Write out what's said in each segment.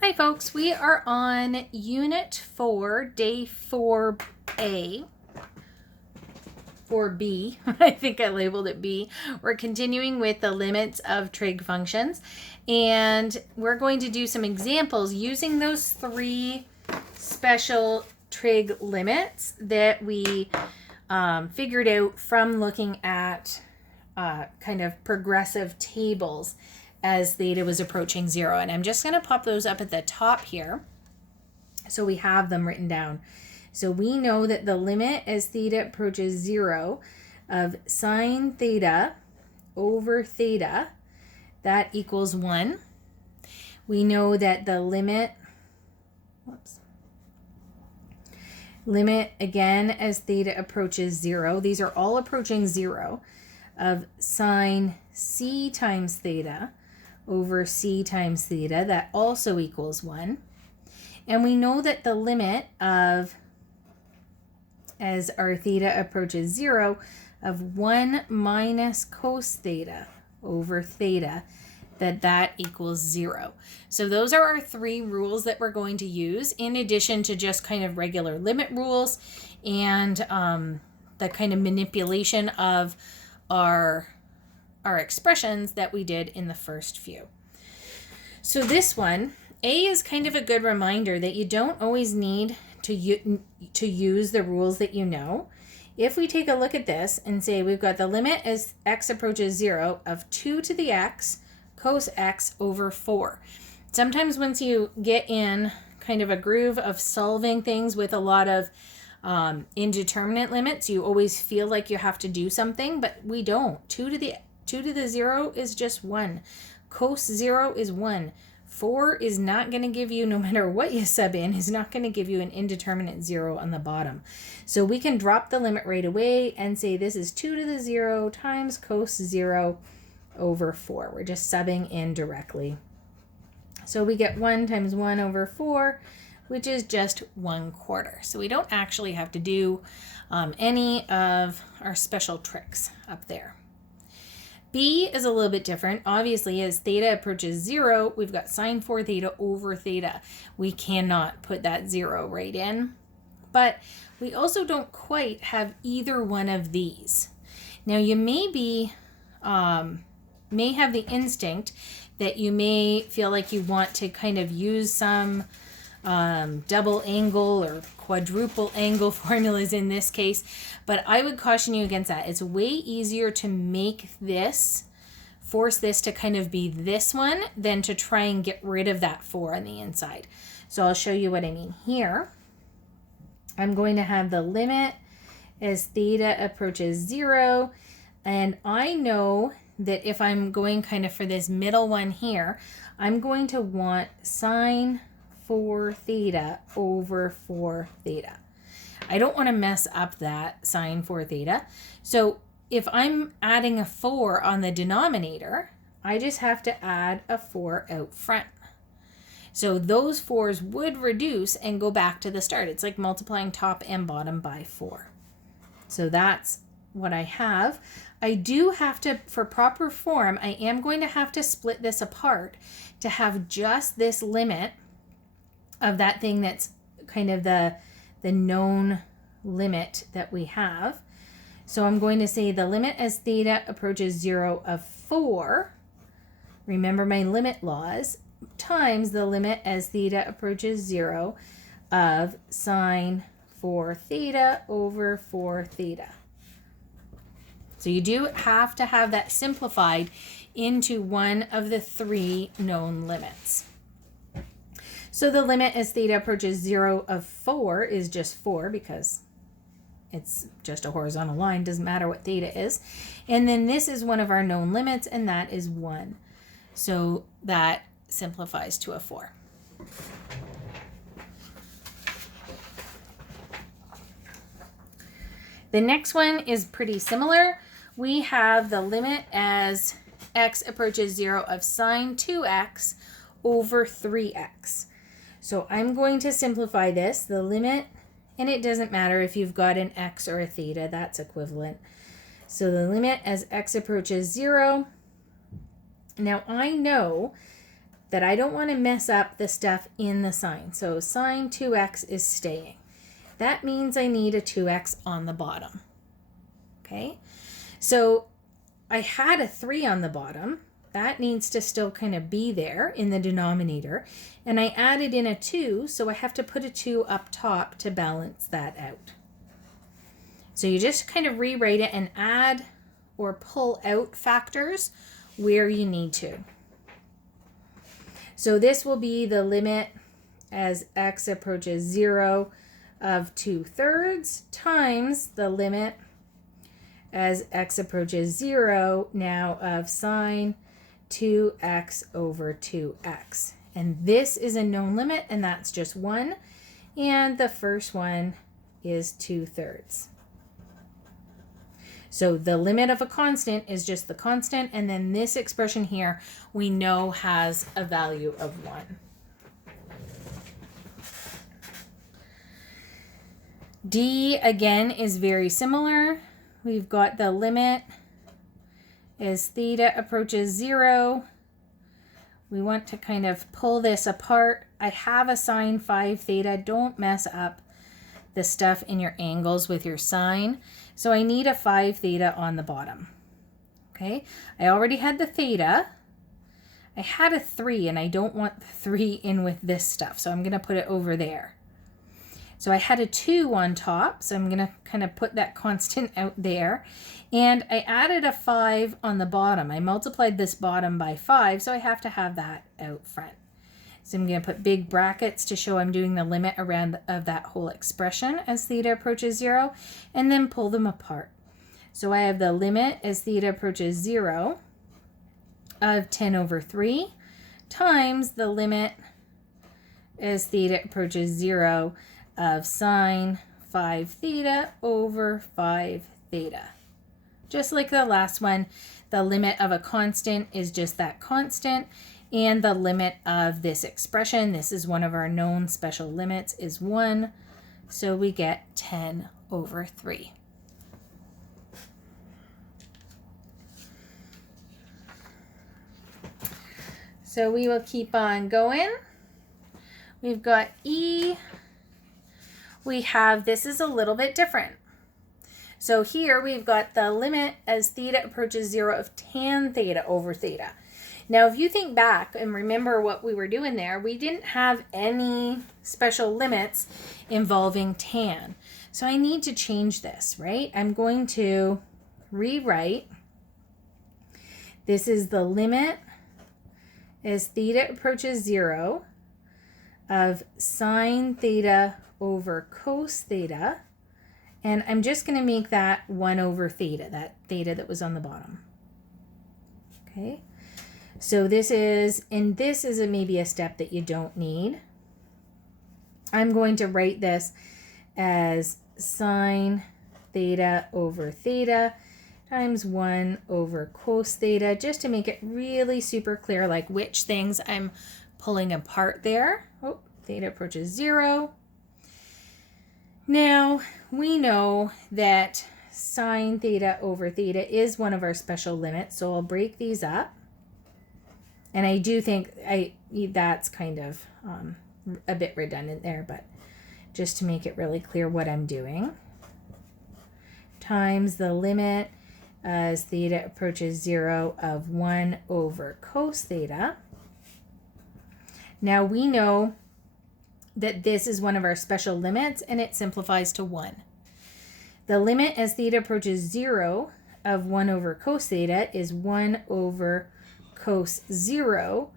Hi folks, we are on Unit 4, Day 4A, 4B, I think I labeled it B. We're continuing with the limits of trig functions, and we're going to do some examples using those three special trig limits that we figured out from looking at kind of progressive tables as theta was approaching 0. And I'm just going to pop those up at the top here so we have them written down. So we know that the limit as theta approaches 0 of sine theta over theta, that equals 1. We know that the limit again as theta approaches 0, these are all approaching 0, of sine c times theta over c times theta, that also equals 1. And we know that the limit of, as our theta approaches 0, of 1 minus cos theta over theta, that equals 0. So those are our three rules that we're going to use, in addition to just kind of regular limit rules and the kind of manipulation of our expressions that we did in the first few. So this one, A, is kind of a good reminder that you don't always need to use the rules that you know. If we take a look at this and say we've got the limit as x approaches 0 of 2 to the x cos x over 4. Sometimes once you get in kind of a groove of solving things with a lot of indeterminate limits, you always feel like you have to do something, but we don't. 2 to the 0 is just 1. Cos 0 is 1. 4 is not going to give you, no matter what you sub in, is not going to give you an indeterminate 0 on the bottom. So we can drop the limit right away and say this is 2 to the 0 times cos 0 over 4. We're just subbing in directly. So we get 1 times 1 over 4, which is just 1/4. So we don't actually have to do any of our special tricks up there. B is a little bit different. Obviously, as theta approaches 0, we've got sine 4 theta over theta. We cannot put that 0 right in. But we also don't quite have either one of these. Now, you may have the instinct that you may feel like you want to kind of use some double angle or quadruple angle formulas in this case, but I would caution you against that. It's way easier to make this, force this to kind of be this one, than to try and get rid of that 4 on the inside. So I'll show you what I mean here. I'm going to have the limit as theta approaches 0, and I know that if I'm going kind of for this middle one here, I'm going to want sine 4 theta over 4 theta. I don't want to mess up that sine 4 theta. So if I'm adding a 4 on the denominator, I just have to add a 4 out front. So those 4s would reduce and go back to the start. It's like multiplying top and bottom by 4. So that's what I have. I do have to, for proper form, I am going to have to split this apart to have just this limit of that thing that's kind of the known limit that we have. So I'm going to say the limit as theta approaches 0 of 4, remember my limit laws, times the limit as theta approaches 0 of sine 4 theta over 4 theta. So you do have to have that simplified into one of the three known limits. So the limit as theta approaches 0 of 4 is just 4 because it's just a horizontal line, doesn't matter what theta is. And then this is one of our known limits, and that is 1. So that simplifies to a 4. The next one is pretty similar. We have the limit as x approaches 0 of sine 2x over 3x. So I'm going to simplify this. The limit, and it doesn't matter if you've got an x or a theta, that's equivalent. So the limit as x approaches 0. Now I know that I don't want to mess up the stuff in the sign. So sine 2x is staying. That means I need a 2x on the bottom. Okay, so I had a 3 on the bottom. That needs to still kind of be there in the denominator. And I added in a 2, so I have to put a 2 up top to balance that out. So you just kind of rewrite it and add or pull out factors where you need to. So this will be the limit as x approaches 0 of 2/3 times the limit as x approaches 0 now of sine 2x over 2x. And this is a known limit, and that's just 1. And the first one is 2/3. So the limit of a constant is just the constant, and then this expression here we know has a value of 1. D again is very similar. We've got the limit as theta approaches 0. We want to kind of pull this apart. I have a sine 5 theta. Don't mess up the stuff in your angles with your sine. So I need a 5 theta on the bottom. Okay, I already had the theta. I had a 3, and I don't want the 3 in with this stuff, so I'm going to put it over there. So I had a 2 on top, so I'm going to kind of put that constant out there. And I added a 5 on the bottom. I multiplied this bottom by 5, so I have to have that out front. So I'm going to put big brackets to show I'm doing the limit around of that whole expression as theta approaches 0, and then pull them apart. So I have the limit as theta approaches 0 of 10 over 3 times the limit as theta approaches 0 of sine 5 theta over 5 theta. Just like the last one, the limit of a constant is just that constant, and the limit of this expression, this is one of our known special limits, is 1, so we get 10 over 3. So we will keep on going. We've got E. We have, this is a little bit different. So here we've got the limit as theta approaches 0 of tan theta over theta. Now, if you think back and remember what we were doing there, we didn't have any special limits involving tan. So I need to change this, right? I'm going to rewrite. This is the limit as theta approaches 0 of sine theta over cos theta. And I'm just going to make that 1 over theta, that theta that was on the bottom. Okay. So this is, and this is maybe a step that you don't need. I'm going to write this as sine theta over theta times 1 over cos theta, just to make it really super clear, like which things I'm pulling apart there. Oh, theta approaches 0. Now, we know that sine theta over theta is one of our special limits, so I'll break these up. And I do think that's kind of a bit redundant there, but just to make it really clear what I'm doing. Times the limit as theta approaches 0 of 1 over cos theta. Now we know that this is one of our special limits, and it simplifies to 1. The limit as theta approaches 0 of 1 over cos theta is 1 over cos 0,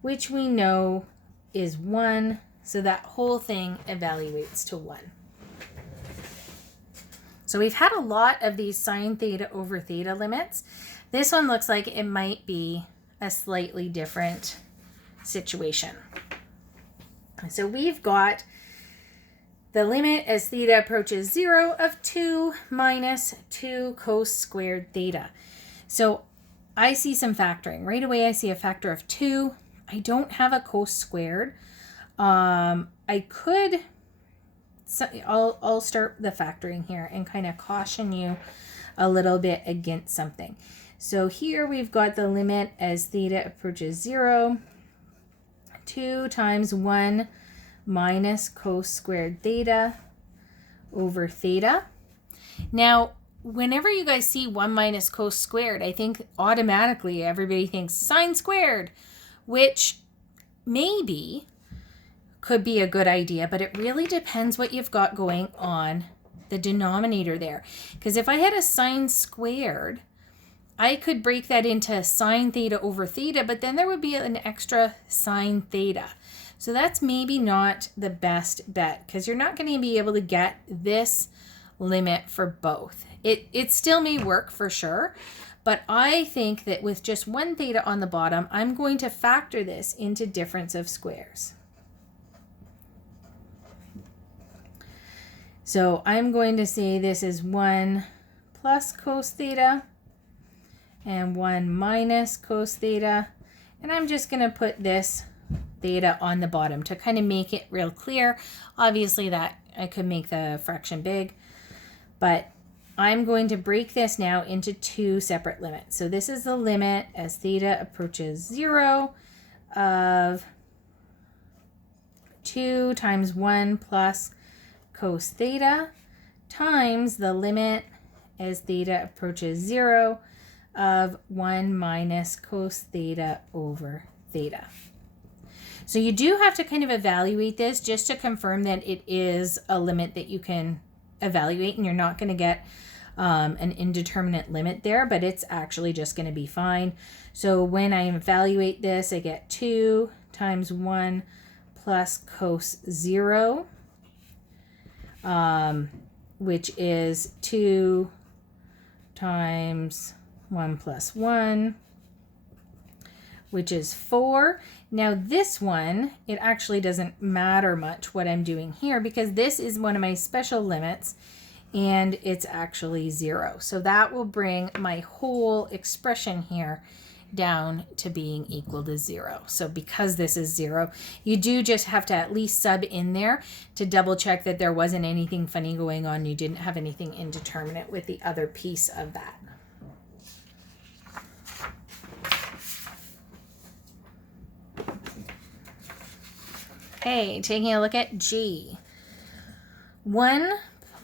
which we know is 1, so that whole thing evaluates to 1. So we've had a lot of these sine theta over theta limits. This one looks like it might be a slightly different situation. So we've got the limit as theta approaches 0 of 2 minus 2 cos squared theta. So I see some factoring. Right away I see a factor of 2. I don't have a cos squared. I could, so I'll start the factoring here and kind of caution you a little bit against something. So here we've got the limit as theta approaches 0 2 times 1 minus cos squared theta over theta. Now, whenever you guys see 1 minus cos squared, I think automatically everybody thinks sine squared, which maybe could be a good idea, but it really depends what you've got going on the denominator there. Because if I had a sine squared, I could break that into sine theta over theta, but then there would be an extra sine theta. So that's maybe not the best bet, because you're not going to be able to get this limit for both. It still may work for sure, but I think that with just 1 theta on the bottom, I'm going to factor this into difference of squares. So I'm going to say this is 1 plus cos theta and 1 minus cos theta. And I'm just going to put this theta on the bottom to kind of make it real clear. Obviously that I could make the fraction big, but I'm going to break this now into 2 separate limits. So this is the limit as theta approaches 0 of 2 times 1 plus cos theta times the limit as theta approaches 0 of 1 minus cos theta over theta. So you do have to kind of evaluate this just to confirm that it is a limit that you can evaluate, and you're not going to get an indeterminate limit there, but it's actually just going to be fine. So when I evaluate this, I get 2 times 1 plus cos 0, which is 2 times 1 plus 1, which is 4. Now this one, it actually doesn't matter much what I'm doing here, because this is one of my special limits and it's actually 0. So that will bring my whole expression here down to being equal to 0. So because this is 0, you do just have to at least sub in there to double check that there wasn't anything funny going on. You didn't have anything indeterminate with the other piece of that. Okay, taking a look at G. 1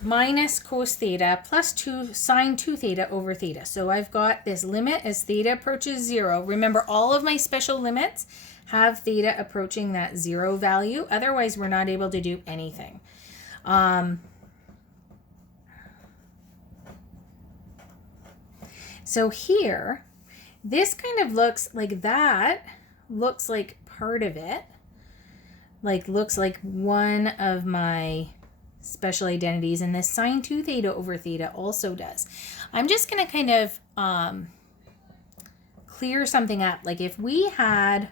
minus cos theta plus 2 sine 2 theta over theta. So I've got this limit as theta approaches 0. Remember, all of my special limits have theta approaching that 0 value. Otherwise, we're not able to do anything. So here, this kind of looks like that, looks like part of it. Looks like one of my special identities, and this sine 2 theta over theta also does. I'm just going to kind of clear something up. Like if we had,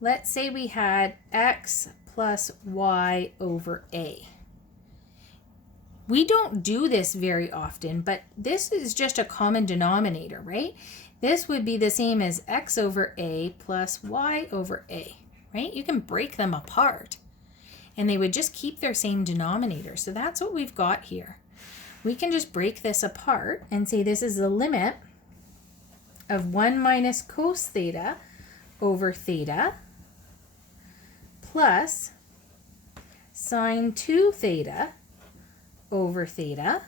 let's say we had x plus y over a. We don't do this very often, but this is just a common denominator, right? This would be the same as x over a plus y over a, right? You can break them apart and they would just keep their same denominator. So that's what we've got here. We can just break this apart and say this is the limit of 1 minus cos theta over theta plus sine 2 theta over theta.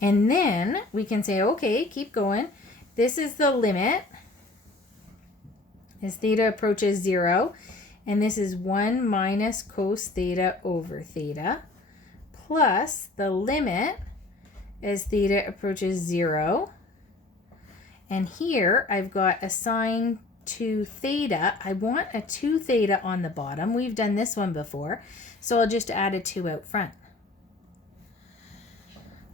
And then we can say, okay, keep going. This is the limit as theta approaches 0. And this is 1 minus cos theta over theta plus the limit as theta approaches 0. And here I've got a sine 2 theta. I want a 2 theta on the bottom. We've done this one before, so I'll just add a 2 out front.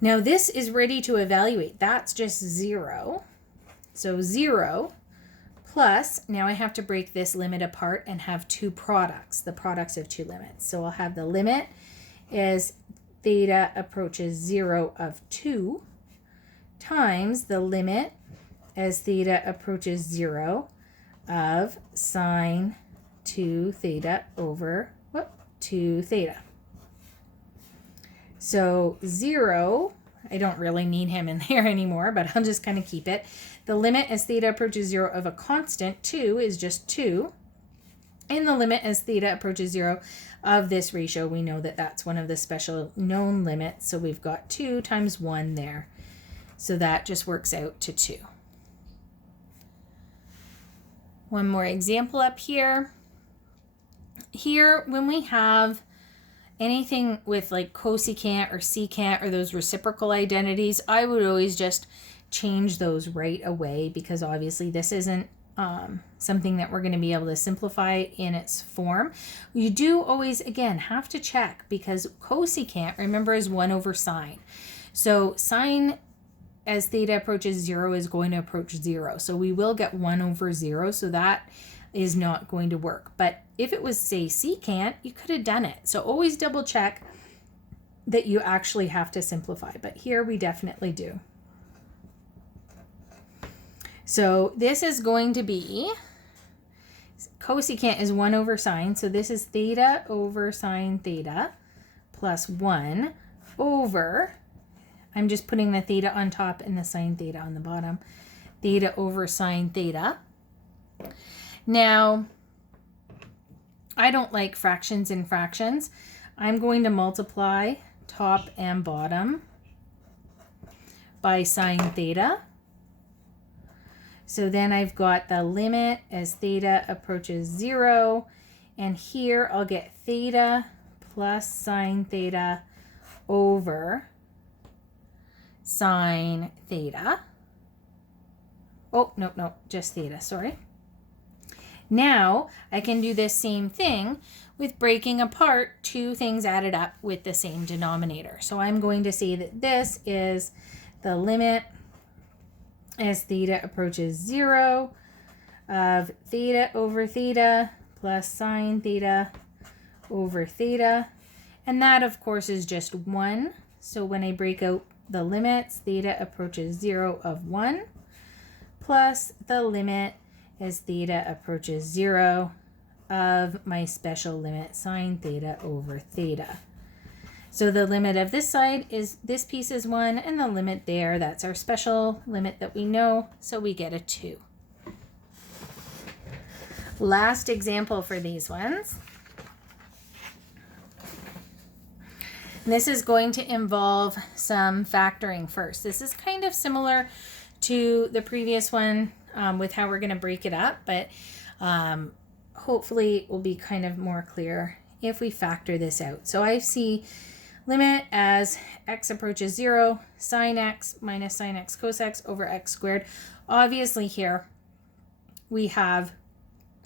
Now this is ready to evaluate. That's just 0. So 0 plus, now I have to break this limit apart and have two products, the products of two limits. So I'll have the limit as theta approaches 0 of 2 times the limit as theta approaches 0 of sine 2 theta over 2 theta. So 0 I don't really need him in there anymore, but I'll just kind of keep it. The limit as theta approaches 0 of a constant, 2, is just 2. And the limit as theta approaches 0 of this ratio, we know that that's one of the special known limits. So we've got 2 times 1 there. So that just works out to 2. One more example up here. Here, when we have anything with like cosecant or secant or those reciprocal identities, I would always just change those right away, because obviously this isn't something that we're going to be able to simplify in its form. You do always, again, have to check, because cosecant, remember, is 1 over sine. So sine as theta approaches 0 is going to approach 0. So we will get 1 over 0. So that is not going to work. But if it was, say, secant, you could have done it. So always double check that you actually have to simplify. But here we definitely do. So this is going to be, cosecant is 1 over sine. So this is theta over sine theta plus 1 over, I'm just putting the theta on top and the sine theta on the bottom, theta over sine theta. Now, I don't like fractions in fractions. I'm going to multiply top and bottom by sine theta. So then I've got the limit as theta approaches 0. And here I'll get theta plus sine theta over sine theta. Oh, no, just theta, sorry. Now I can do this same thing with breaking apart two things added up with the same denominator. So I'm going to say that this is the limit as theta approaches 0 of theta over theta plus sine theta over theta. And that, of course, is just 1. So when I break out the limits, theta approaches 0 of 1 plus the limit as theta approaches 0 of my special limit sine theta over theta. So the limit of this side is, this piece is 1, and the limit there, that's our special limit that we know, so we get a 2. Last example for these ones. This is going to involve some factoring first. This is kind of similar to the previous one with how we're going to break it up, but hopefully it will be kind of more clear if we factor this out. So I see limit as x approaches 0, sine x minus sine x cos x over x squared. Obviously here we have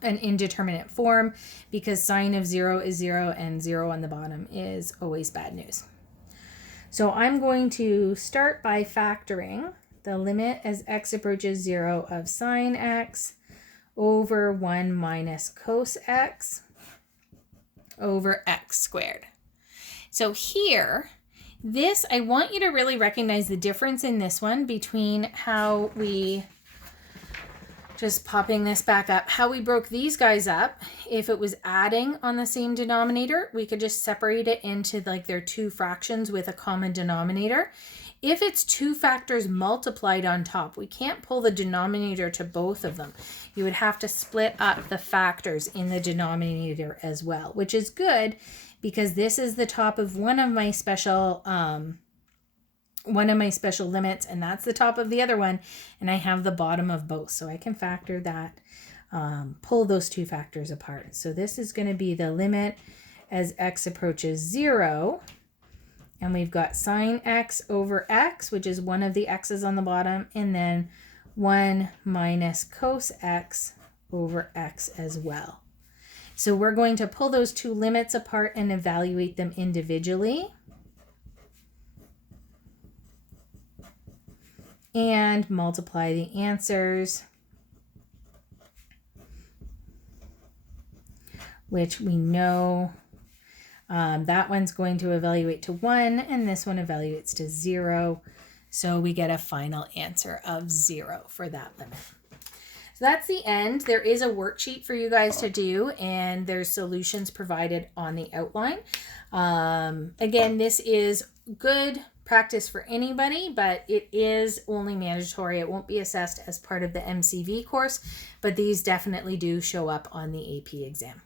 an indeterminate form because sine of 0 is 0 and 0 on the bottom is always bad news. So I'm going to start by factoring the limit as x approaches 0 of sine x over 1 minus cos x over x squared. So here, this, I want you to really recognize the difference in this one between how we, just popping this back up, how we broke these guys up. If it was adding on the same denominator, we could just separate it into like their two fractions with a common denominator. If it's two factors multiplied on top, we can't pull the denominator to both of them. You would have to split up the factors in the denominator as well, which is good because this is the top of one of my special limits, and that's the top of the other one, and I have the bottom of both, so I can factor that, pull those two factors apart. So this is going to be the limit as x approaches 0, and we've got sine x over x, which is one of the x's on the bottom, and then 1 minus cos x over x as well. So we're going to pull those two limits apart and evaluate them individually. And multiply the answers, which we know that one's going to evaluate to 1 and this one evaluates to 0. So we get a final answer of 0 for that limit. So that's the end. There is a worksheet for you guys to do, and there's solutions provided on the outline. Again, this is good practice for anybody, but it is only mandatory. It won't be assessed as part of the MCV course, but these definitely do show up on the AP exam.